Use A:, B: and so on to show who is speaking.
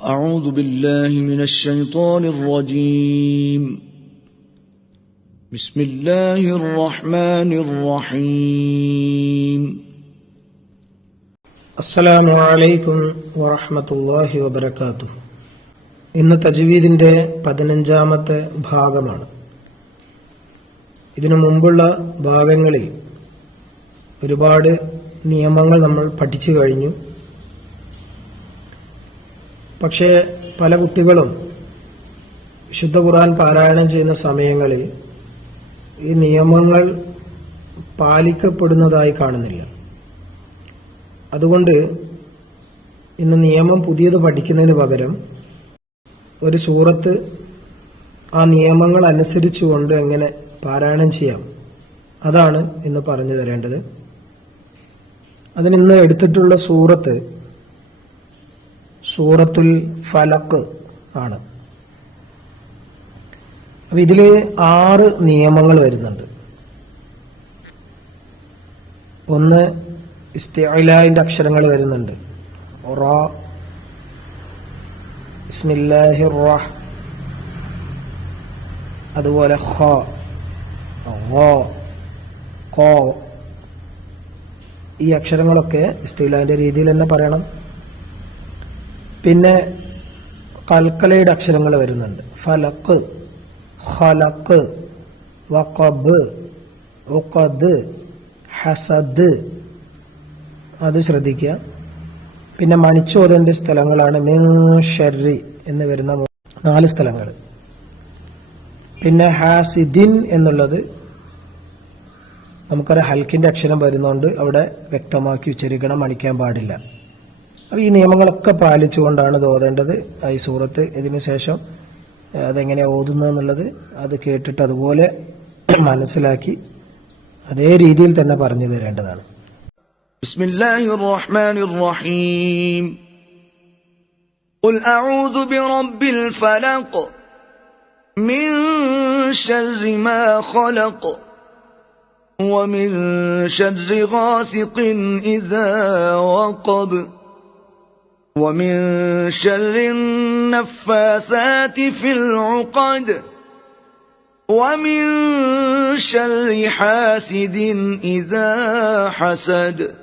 A: أعوذ بالله من الشيطان الرجيم بسم الله الرحمن الرحيم
B: അസ്സലാമു അലൈക്കും വറഹ്മത്തുള്ളാഹി വബറകാതുഹു ഇന്ന് തജ്വീദിന്റെ പതിനഞ്ചാമത്തെ ഭാഗമാണ് ഇതിനു മുമ്പുള്ള ഭാഗങ്ങളിൽ ഒരുപാട് നിയമങ്ങൾ നമ്മൾ പഠിച്ചു കഴിഞ്ഞു പക്ഷേ പല കുട്ടികളും വിശുദ്ധ ഖുർആൻ പാരായണം ചെയ്യുന്ന സമയങ്ങളിൽ ഈ നിയമങ്ങൾ പാലിക്കപ്പെടുന്നതായി കാണുന്നില്ല. അതുകൊണ്ട് ഇന്ന് നിയമം പുതിയത് പഠിക്കുന്നതിന് പകരം ഒരു സൂറത്ത് ആ നിയമങ്ങൾ അനുസരിച്ചുകൊണ്ട് എങ്ങനെ പാരായണം ചെയ്യാം അതാണ് ഇന്ന് പറഞ്ഞു തരേണ്ടത്. അതിനിന്ന് എടുത്തിട്ടുള്ള സൂറത്ത് സൂറത്തുൽ ഫലക്ക് ആണ്. അപ്പൊ ഇതിൽ ആറ് നിയമങ്ങൾ വരുന്നുണ്ട്. ഒന്ന് ഇസ്തിഅലാന്റെ അക്ഷരങ്ങൾ വരുന്നുണ്ട്. റഹ് അതുപോലെ ഈ അക്ഷരങ്ങളൊക്കെ ഇസ്തിലാന്റെ രീതിയിൽ തന്നെ പറയണം. പിന്നെ കൽക്കലയുടെ അക്ഷരങ്ങൾ വരുന്നുണ്ട്. ഫലക്ക് ഹലക്ക് വക്കബ് ഉഖദ് ഹസദ്. അത് ശ്രദ്ധിക്കുക. പിന്നെ മണിച്ചോറിന്റെ സ്ഥലങ്ങളാണ് ഷർറി എന്ന് വരുന്ന നാല് സ്ഥലങ്ങൾ. പിന്നെ ഹാസിദിൻ എന്നുള്ളത് നമുക്കൊരു ഹൽക്കിന്റെ അക്ഷരം വരുന്നതുകൊണ്ട് അവിടെ വ്യക്തമാക്കി ഉച്ചരിക്കണം മണിക്കാൻ പാടില്ല. അപ്പൊ ഈ നിയമങ്ങളൊക്കെ പാലിച്ചുകൊണ്ടാണ് ഇത് ഓതേണ്ടത് ആ ഈ സൂറത്ത് ഇതിന് ശേഷം അതെങ്ങനെ ഓതുന്നത് എന്നുള്ളത് അത് കേട്ടിട്ട് അതുപോലെ മനസ്സിലാക്കി അതേ രീതിയിൽ തന്നെ പറഞ്ഞു തരേണ്ടതാണ്
A: بسم الله الرحمن الرحيم قل أعوذ برب الفلق من شر ما خلق ومن شر غاسق إذا وقب ومن شر النفاسات في العقد ومن شر حاسد إذا حسد